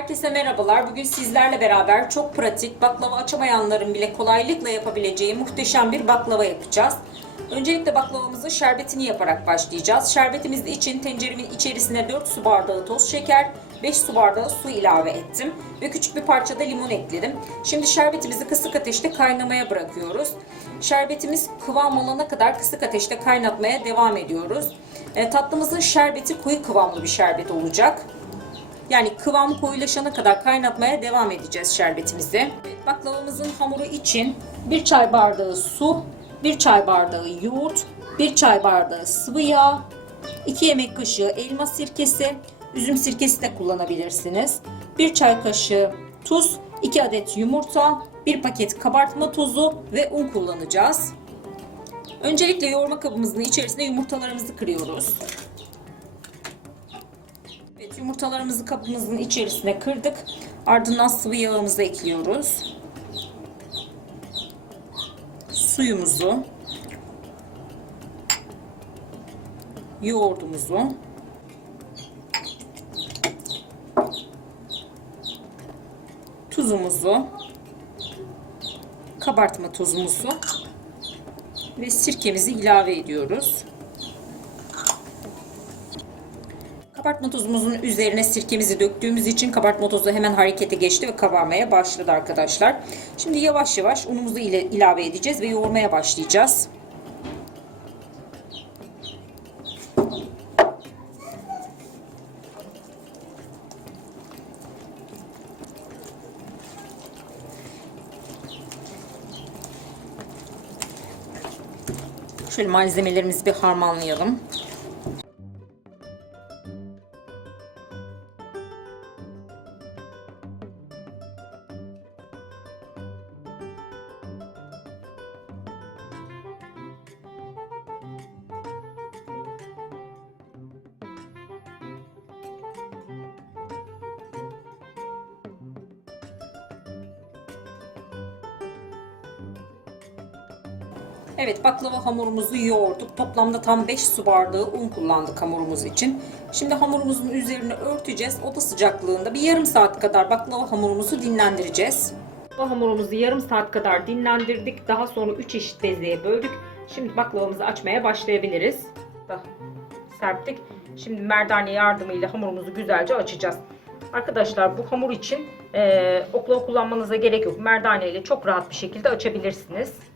Herkese merhabalar. Bugün sizlerle beraber çok pratik, baklava açamayanların bile kolaylıkla yapabileceği muhteşem bir baklava yapacağız. Öncelikle baklavamızın şerbetini yaparak başlayacağız. Şerbetimiz için tenceremin içerisine 4 su bardağı toz şeker, 5 su bardağı su ilave ettim ve küçük bir parça da limon ekledim. Şimdi şerbetimizi kısık ateşte kaynamaya bırakıyoruz. Şerbetimiz kıvam olana kadar kısık ateşte kaynatmaya devam ediyoruz. E, tatlımızın şerbeti koyu kıvamlı bir şerbet olacak. Yani kıvamı koyulaşana kadar kaynatmaya devam edeceğiz şerbetimizi. Baklavamızın hamuru için 1 çay bardağı su, 1 çay bardağı yoğurt, 1 çay bardağı sıvı yağ, 2 yemek kaşığı elma sirkesi, üzüm sirkesi de kullanabilirsiniz. 1 çay kaşığı tuz, 2 adet yumurta, 1 paket kabartma tozu ve un kullanacağız. Öncelikle yoğurma kabımızın içerisine yumurtalarımızı kırıyoruz. Yumurtalarımızı kabımızın içerisine kırdık. Ardından sıvı yağımızı ekliyoruz. Suyumuzu. Yoğurdumuzu. Tuzumuzu. Kabartma tozumuzu. Ve sirkemizi ilave ediyoruz. Kabartma tozumuzun üzerine sirkemizi döktüğümüz için kabartma tozu hemen harekete geçti ve kabarmaya başladı arkadaşlar. Şimdi yavaş yavaş unumuzu ile ilave edeceğiz ve yoğurmaya başlayacağız. Şöyle malzemelerimizi bir harmanlayalım. Evet baklava hamurumuzu yoğurduk. Toplamda tam 5 su bardağı un kullandık hamurumuz için. Şimdi hamurumuzun üzerine örteceğiz. Oda sıcaklığında bir yarım saat kadar baklava hamurumuzu dinlendireceğiz. Baklava hamurumuzu yarım saat kadar dinlendirdik. Daha sonra 3 eşit bezeye böldük. Şimdi baklavamızı açmaya başlayabiliriz. Serptik. Şimdi merdane yardımıyla hamurumuzu güzelce açacağız. Arkadaşlar bu hamur için e, oklava kullanmanıza gerek yok. Merdane ile çok rahat bir şekilde açabilirsiniz.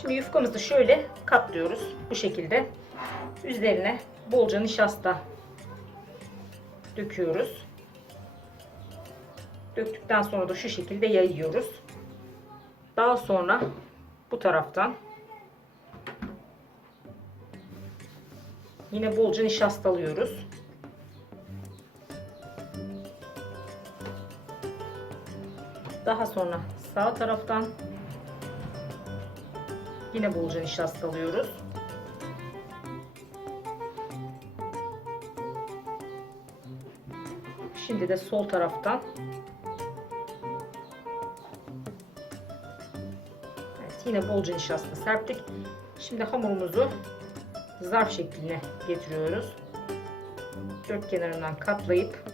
Şimdi yufkamızı şöyle katlıyoruz bu şekilde. Üzerine bolca nişasta döküyoruz. Döktükten sonra da şu şekilde yayıyoruz. Daha sonra bu taraftan yine bolca nişasta alıyoruz. Daha sonra sağ taraftan Yine bolca nişasta alıyoruz. Şimdi de sol taraftan Evet, yine bolca nişasta serptik. Şimdi hamurumuzu zarf şekline getiriyoruz. Dört kenarından katlayıp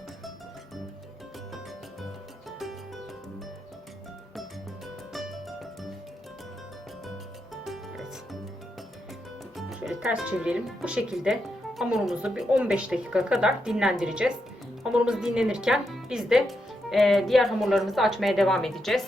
Şöyle ters çevirelim. Bu şekilde hamurumuzu bir 15 dakika kadar dinlendireceğiz. Hamurumuz dinlenirken biz de e, diğer hamurlarımızı açmaya devam edeceğiz.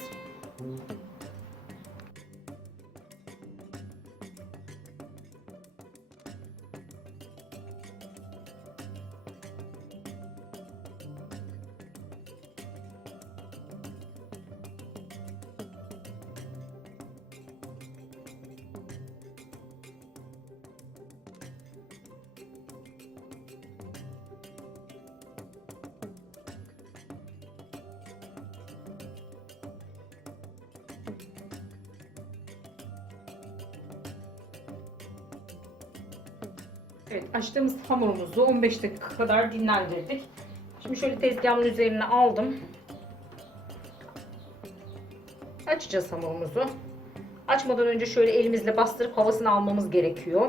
Evet açtığımız hamurumuzu 15 dakika kadar dinlendirdik. Şimdi şöyle tezgahın üzerine aldım. Açacağız hamurumuzu. Açmadan önce şöyle elimizle bastırıp havasını almamız gerekiyor.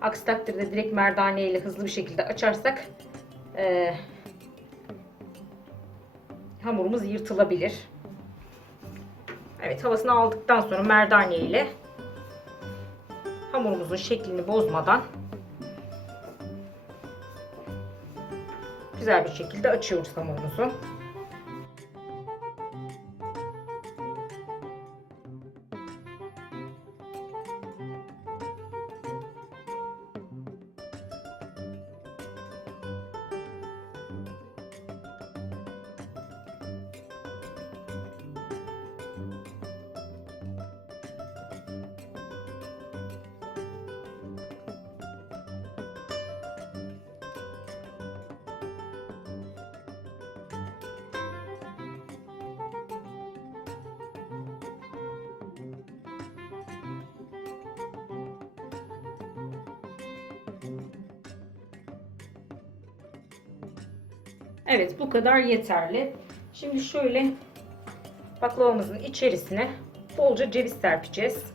Aksi takdirde direkt merdane ile hızlı bir şekilde açarsak e, hamurumuz yırtılabilir. Evet havasını aldıktan sonra merdane ile hamurumuzun şeklini bozmadan güzel bir şekilde açıyoruz hamurumuzu. Evet bu kadar yeterli. Şimdi şöyle baklavamızın içerisine bolca ceviz serpeceğiz.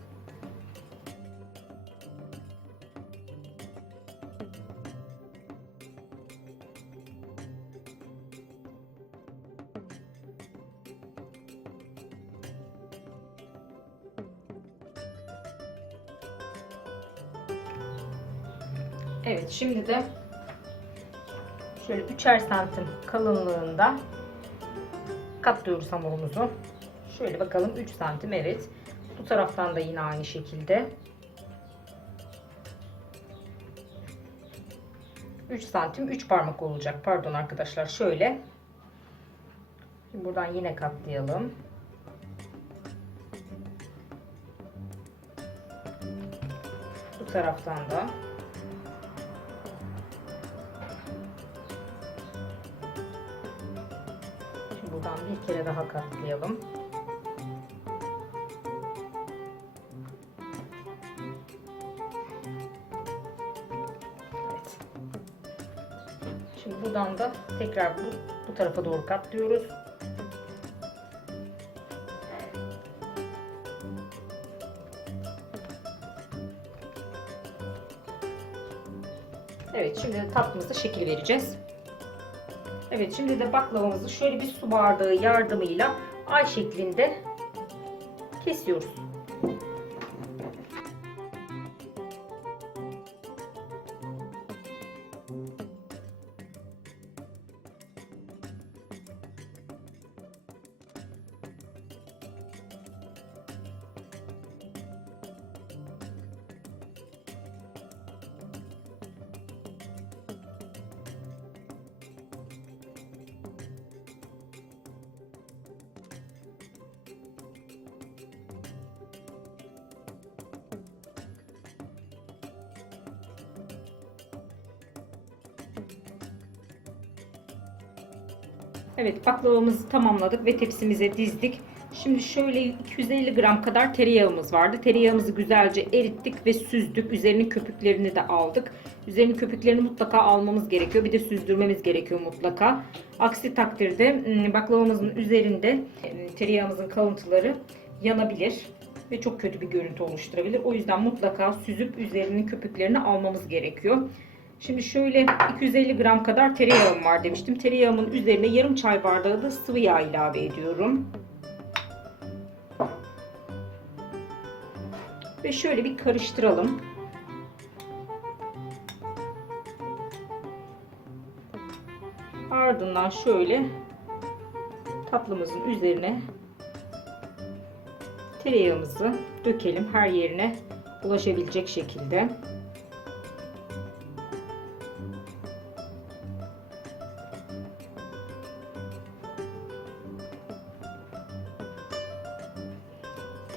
Evet şimdi de şöyle 3'er santim kalınlığında katlıyoruz hamurumuzu. Şöyle bakalım 3 santim evet. Bu taraftan da yine aynı şekilde. 3 santim 3 parmak olacak. Pardon arkadaşlar şöyle. Buradan yine katlayalım. Bu taraftan da. Kere daha katlayalım. Evet. Şimdi buradan da tekrar bu, bu tarafa doğru katlıyoruz. Evet şimdi tatlımıza şekil vereceğiz. Evet şimdi de baklavamızı şöyle bir su bardağı yardımıyla ay şeklinde kesiyoruz. Evet baklavamızı tamamladık ve tepsimize dizdik. Şimdi şöyle 250 gram kadar tereyağımız vardı. Tereyağımızı güzelce erittik ve süzdük. Üzerinin köpüklerini de aldık. Üzerinin köpüklerini mutlaka almamız gerekiyor. Bir de süzdürmemiz gerekiyor mutlaka. Aksi takdirde ım, baklavamızın üzerinde ım, tereyağımızın kalıntıları yanabilir ve çok kötü bir görüntü oluşturabilir. O yüzden mutlaka süzüp üzerinin köpüklerini almamız gerekiyor. Şimdi şöyle 250 gram kadar tereyağım var demiştim. Tereyağımın üzerine yarım çay bardağı da sıvı yağ ilave ediyorum. Ve şöyle bir karıştıralım. Ardından şöyle tatlımızın üzerine tereyağımızı dökelim her yerine ulaşabilecek şekilde.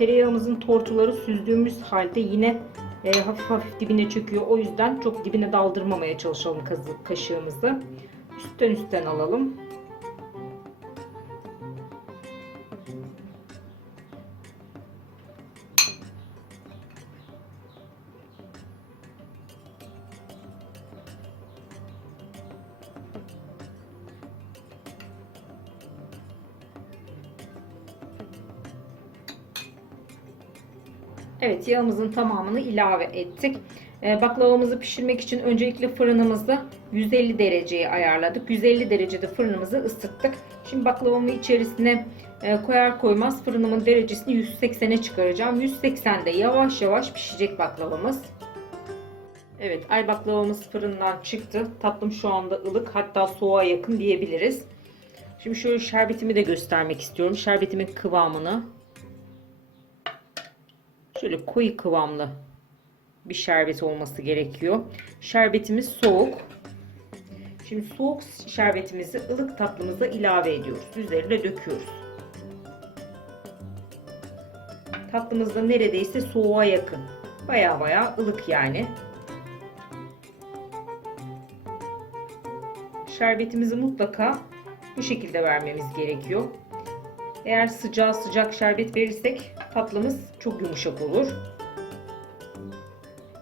Tereyağımızın tortuları süzdüğümüz halde yine e, hafif hafif dibine çöküyor. O yüzden çok dibine daldırmamaya çalışalım kazı, kaşığımızı. Üstten üstten alalım. Evet yağımızın tamamını ilave ettik. Ee, baklavamızı pişirmek için öncelikle fırınımızı 150 dereceye ayarladık. 150 derecede fırınımızı ısıttık. Şimdi baklavamı içerisine e, koyar koymaz fırınımın derecesini 180'e çıkaracağım. 180'de yavaş yavaş pişecek baklavamız. Evet ay baklavamız fırından çıktı. Tatlım şu anda ılık hatta soğuğa yakın diyebiliriz. Şimdi şöyle şerbetimi de göstermek istiyorum. Şerbetimin kıvamını. Şöyle koyu kıvamlı bir şerbet olması gerekiyor. Şerbetimiz soğuk. Şimdi soğuk şerbetimizi ılık tatlımıza ilave ediyoruz. Üzerine döküyoruz. Tatlımız da neredeyse soğuğa yakın. Baya baya ılık yani. Şerbetimizi mutlaka bu şekilde vermemiz gerekiyor. Eğer sıcağı sıcak şerbet verirsek tatlımız çok yumuşak olur.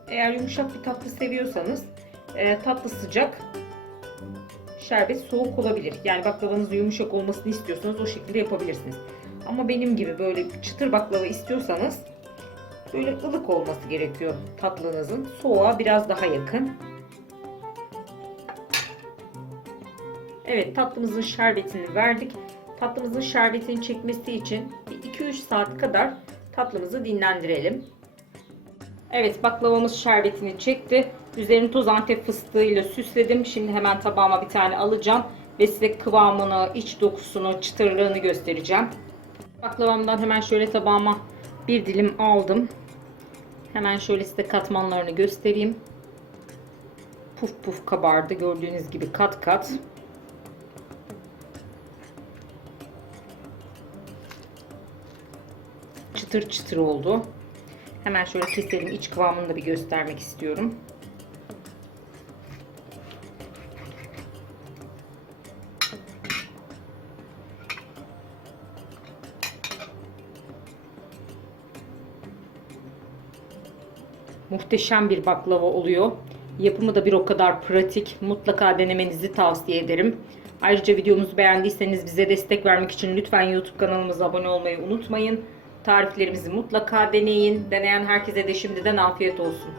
Eğer yumuşak bir tatlı seviyorsanız e, tatlı sıcak şerbet soğuk olabilir. Yani baklavanızın yumuşak olmasını istiyorsanız o şekilde yapabilirsiniz. Ama benim gibi böyle çıtır baklava istiyorsanız böyle ılık olması gerekiyor tatlınızın. Soğuğa biraz daha yakın. Evet tatlımızın şerbetini verdik. Tatlımızın şerbetini çekmesi için 2-3 saat kadar tatlımızı dinlendirelim. Evet baklavamız şerbetini çekti. Üzerini toz antep fıstığıyla süsledim. Şimdi hemen tabağıma bir tane alacağım. Ve size kıvamını, iç dokusunu, çıtırlığını göstereceğim. Baklavamdan hemen şöyle tabağıma bir dilim aldım. Hemen şöyle size katmanlarını göstereyim. Puf puf kabardı. Gördüğünüz gibi kat kat. Çıtır çıtır oldu. Hemen şöyle keselim. İç kıvamını da bir göstermek istiyorum. Muhteşem bir baklava oluyor. Yapımı da bir o kadar pratik. Mutlaka denemenizi tavsiye ederim. Ayrıca videomuzu beğendiyseniz bize destek vermek için lütfen YouTube kanalımıza abone olmayı unutmayın. Tariflerimizi mutlaka deneyin. Deneyen herkese de şimdiden afiyet olsun.